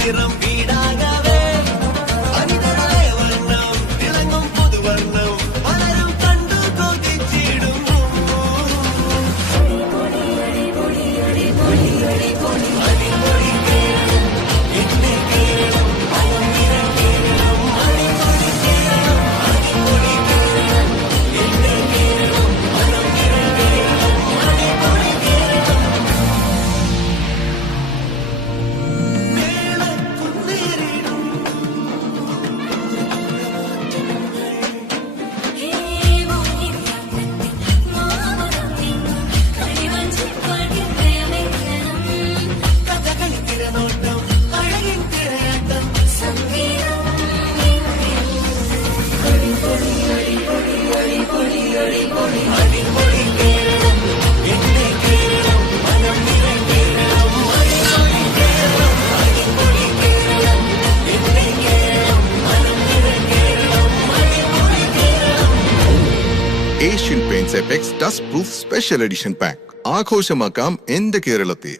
നിറം വീടാകവേ അനിതരേ വർണ്ണം തിളങ്ങും പുതുവർണ്ണം പലരും കണ്ടു കൊതിച്ചിടുന്നു അടിപൊളി കേരളം എന്റെ കേരളം മനം നിറം കേരളം അടിപൊളി കേരളം അടിപൊളി കേരളം എന്റെ കേരളം മനം നിറം കേരളം അടിപൊളി കേരളം അടിപൊളി കേരളം എന്റെ കേരളം മനം നിറം കേരളം അടിപൊളി കേരളം അടിപൊളി കേരളം എന്റെ കേരളം മനം നിറം കേരളം അടിപൊളി Keralam Asian Paints Apex dust proof special edition pack ആഘോഷമാക്കാം എന്റെ കേരളത്തെ.